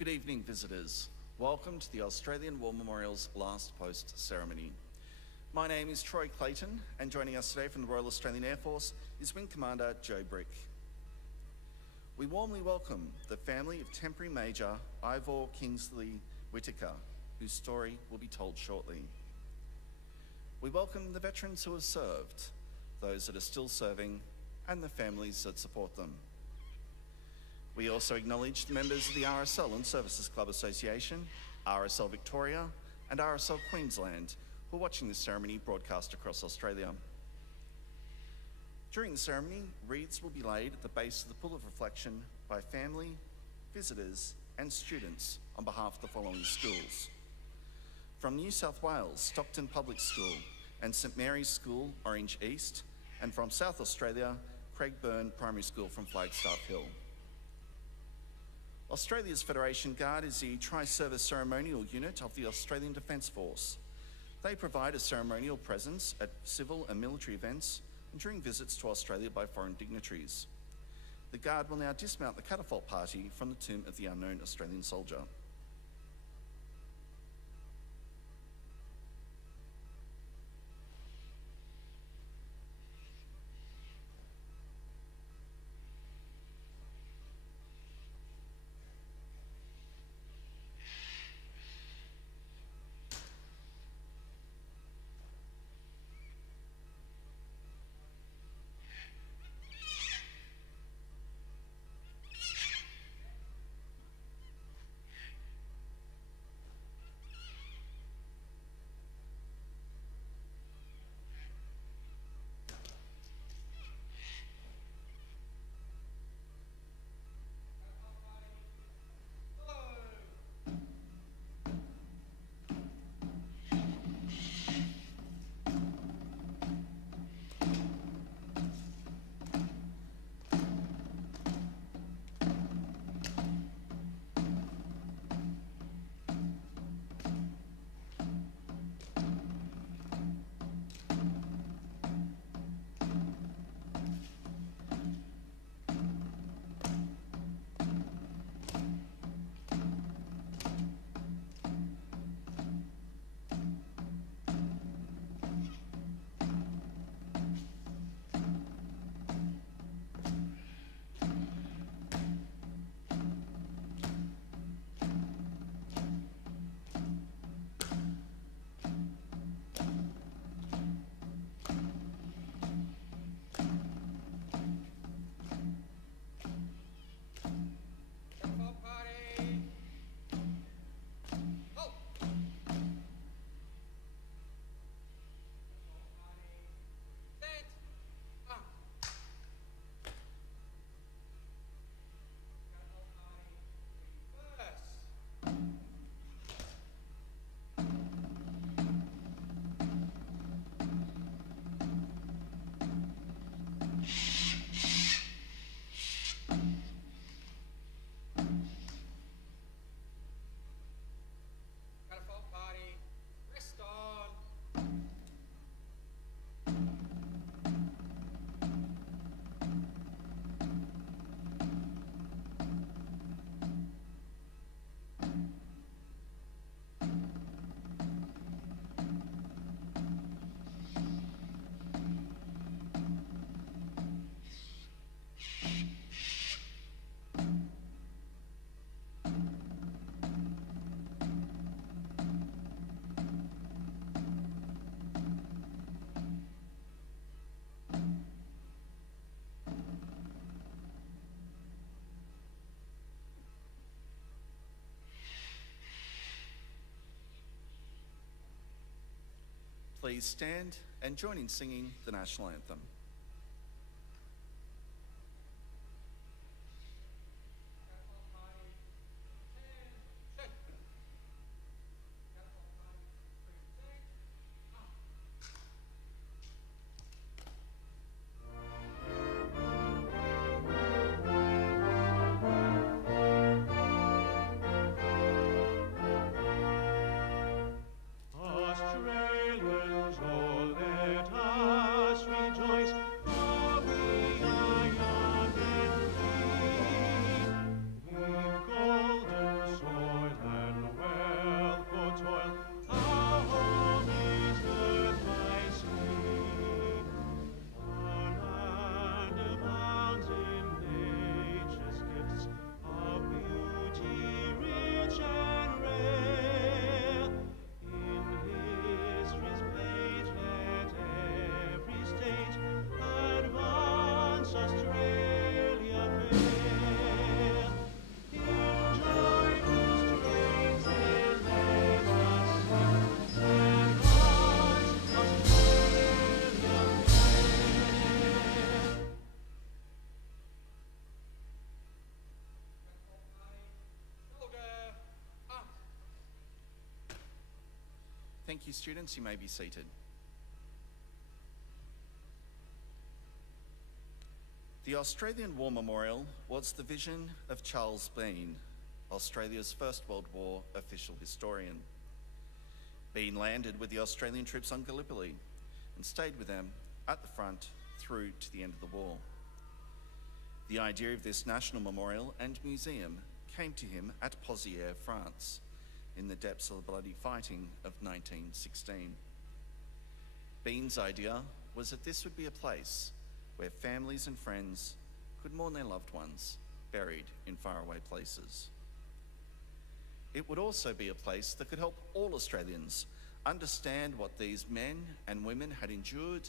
Good evening, visitors. Welcome to the Australian War Memorial's Last Post ceremony. My name is Troy Clayton, and joining us today from the Royal Australian Air Force is Wing Commander Joe Brick. We warmly welcome the family of Temporary Major Ivor Kingsley Whittaker, whose story will be told shortly. We welcome the veterans who have served, those that are still serving, and the families that support them. We also acknowledge the members of the RSL and Services Club Association, RSL Victoria, and RSL Queensland who are watching this ceremony broadcast across Australia. During the ceremony, wreaths will be laid at the base of the Pool of Reflection by family, visitors, and students on behalf of the following schools. From New South Wales, Stockton Public School and St Mary's School, Orange East, and from South Australia, Craigburn Primary School from Flagstaff Hill. Australia's Federation Guard is the tri-service ceremonial unit of the Australian Defence Force. They provide a ceremonial presence at civil and military events and during visits to Australia by foreign dignitaries. The Guard will now dismount the catapult party from the tomb of the unknown Australian soldier. Please stand and join in singing the national anthem. Australians, oh, let us rejoice Thank you, students. You may be seated. The Australian War Memorial was the vision of Charles Bean, Australia's First World War official historian. Bean landed with the Australian troops on Gallipoli and stayed with them at the front through to the end of the war. The idea of this national memorial and museum came to him at Pozières, France, in the depths of the bloody fighting of 1916. Bean's idea was that this would be a place where families and friends could mourn their loved ones buried in faraway places. It would also be a place that could help all Australians understand what these men and women had endured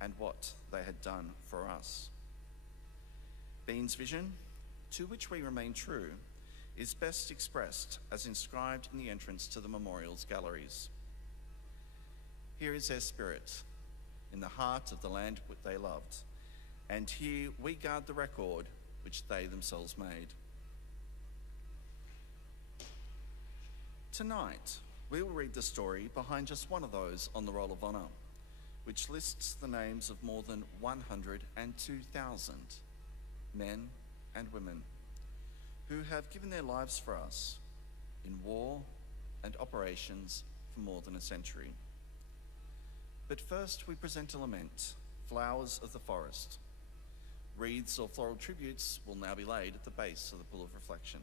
and what they had done for us. Bean's vision, to which we remain true, is best expressed as inscribed in the entrance to the memorial's galleries. Here is their spirit, in the heart of the land which they loved, and here we guard the record which they themselves made. Tonight, we will read the story behind just one of those on the Roll of Honour, which lists the names of more than 102,000 men and women who have given their lives for us in war and operations for more than a century. But first we present a lament, Flowers of the Forest. Wreaths or floral tributes will now be laid at the base of the Pool of Reflection.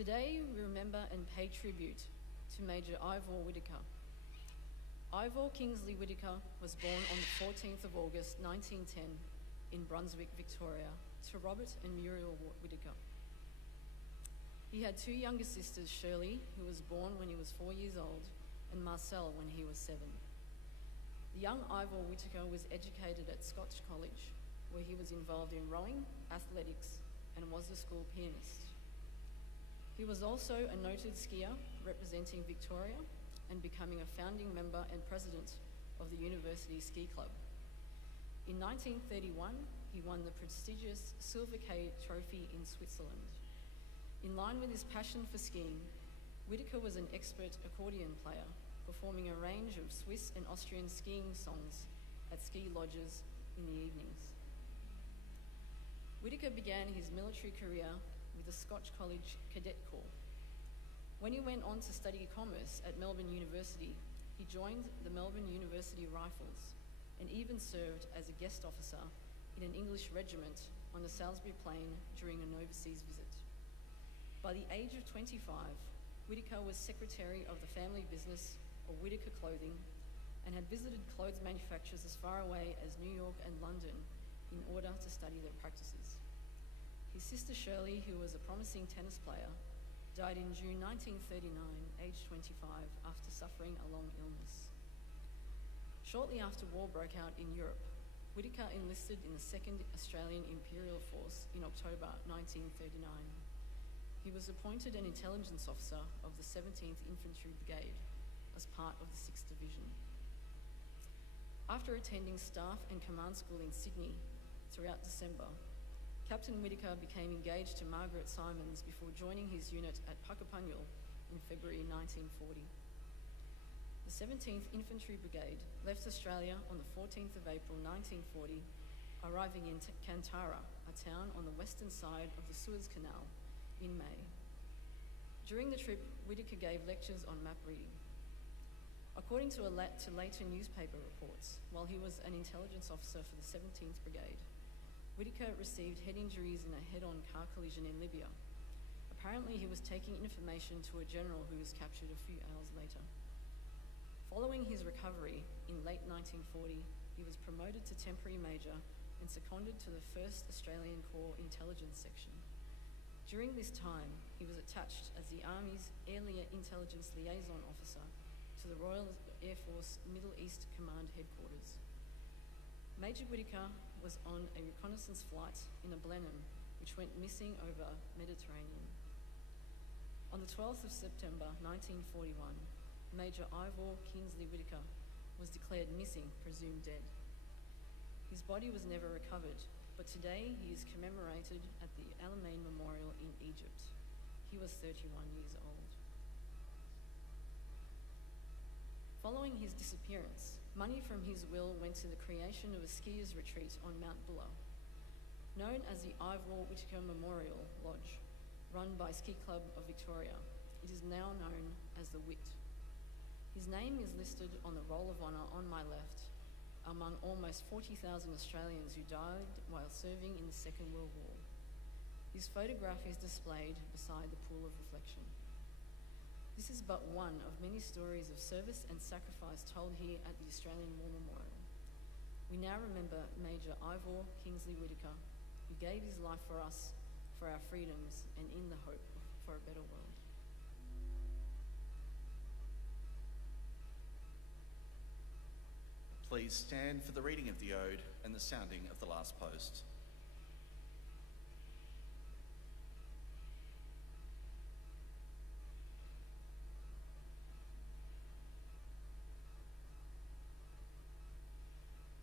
Today we remember and pay tribute to Major Ivor Whittaker. Ivor Kingsley Whittaker was born on the 14th of August 1910 in Brunswick, Victoria, to Robert and Muriel Whittaker. He had two younger sisters, Shirley, who was born when he was 4 years old, and Marcel when he was 7. The young Ivor Whittaker was educated at Scotch College, where he was involved in rowing, athletics, and was the school pianist. He was also a noted skier representing Victoria and becoming a founding member and president of the University Ski Club. In 1931, he won the prestigious Silver K Trophy in Switzerland. In line with his passion for skiing, Whittaker was an expert accordion player, performing a range of Swiss and Austrian skiing songs at ski lodges in the evenings. Whittaker began his military career with the Scotch College Cadet Corps. When he went on to study commerce at Melbourne University, he joined the Melbourne University Rifles and even served as a guest officer in an English regiment on the Salisbury Plain during an overseas visit. By the age of 25, Whittaker was secretary of the family business of Whittaker Clothing and had visited clothes manufacturers as far away as New York and London in order to study their practices. His sister Shirley, who was a promising tennis player, died in June 1939, aged 25, after suffering a long illness. Shortly after war broke out in Europe, Whittaker enlisted in the 2nd Australian Imperial Force in October 1939. He was appointed an intelligence officer of the 17th Infantry Brigade as part of the 6th Division. After attending staff and command school in Sydney throughout December, Captain Whittaker became engaged to Margaret Simons before joining his unit at Puckapunyal in February 1940. The 17th Infantry Brigade left Australia on the 14th of April 1940, arriving in Kantara, a town on the western side of the Suez Canal, in May. During the trip, Whittaker gave lectures on map reading. According to later newspaper reports, while he was an intelligence officer for the 17th Brigade, Whittaker received head injuries in a head-on car collision in Libya. Apparently, he was taking information to a general who was captured a few hours later. Following his recovery in late 1940, he was promoted to temporary major and seconded to the 1st Australian Corps Intelligence Section. During this time, he was attached as the Army's Air Intelligence Liaison Officer to the Royal Air Force Middle East Command Headquarters. Major Whittaker was on a reconnaissance flight in a Blenheim, which went missing over Mediterranean. On the 12th of September 1941, Major Ivor Kingsley Whittaker was declared missing, presumed dead. His body was never recovered, but today he is commemorated at the Alamein Memorial in Egypt. He was 31 years old. Following his disappearance, money from his will went to the creation of a skiers' retreat on Mount Buller. Known as the Ivor Whittaker Memorial Lodge, run by Ski Club of Victoria, it is now known as the Whit. His name is listed on the Roll of Honour on my left, among almost 40,000 Australians who died while serving in the Second World War. His photograph is displayed beside the pool of reflection. This is but one of many stories of service and sacrifice told here at the Australian War Memorial. We now remember Major Ivor Kingsley Whittaker, who gave his life for us, for our freedoms, and in the hope for a better world. Please stand for the reading of the Ode and the sounding of the last post.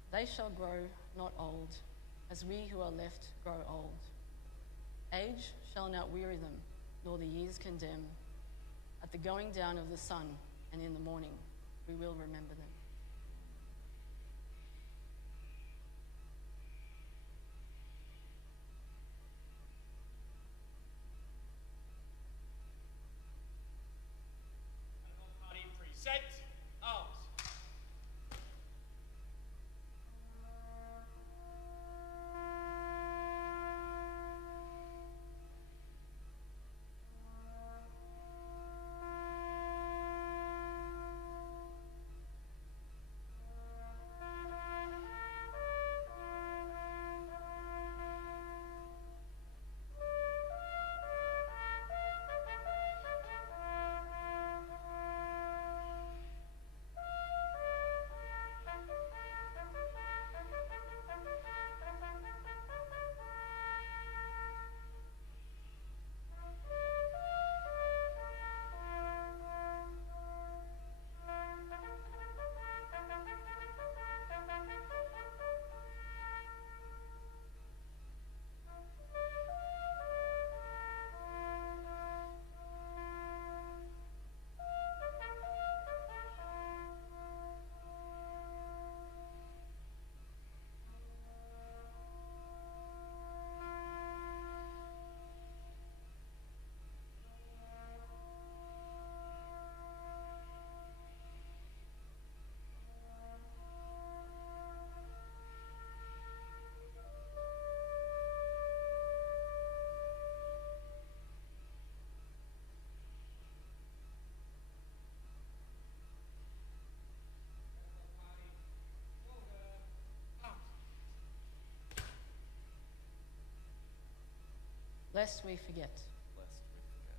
They shall grow not old, as we who are left grow old. Age shall not weary them, nor the years condemn. At the going down of the sun and in the morning, we will remember them. Party preset. Arms. lest we forget. lest we forget.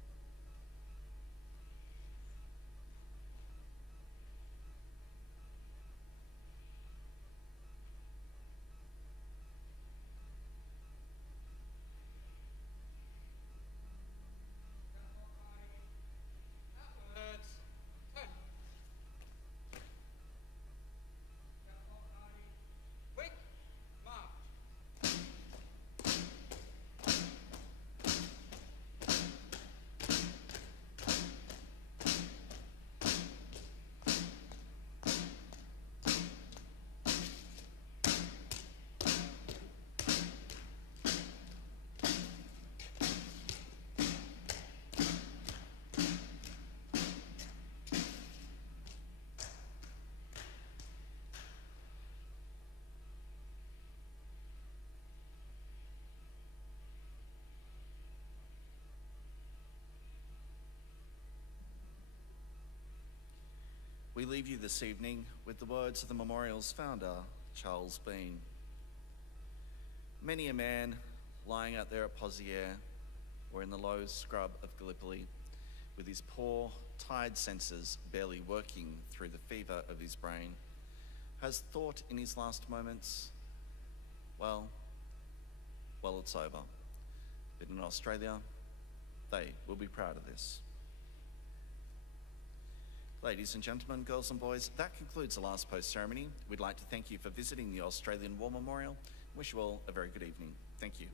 Outwards. Turn. Quick. March. We leave you this evening with the words of the memorial's founder, Charles Bean. Many a man lying out there at Pozières or in the low scrub of Gallipoli with his poor, tired senses barely working through the fever of his brain has thought in his last moments, well, it's over. But in Australia, they will be proud of this. Ladies and gentlemen, girls and boys, that concludes the last post ceremony. We'd like to thank you for visiting the Australian War Memorial. Wish you all a very good evening. Thank you.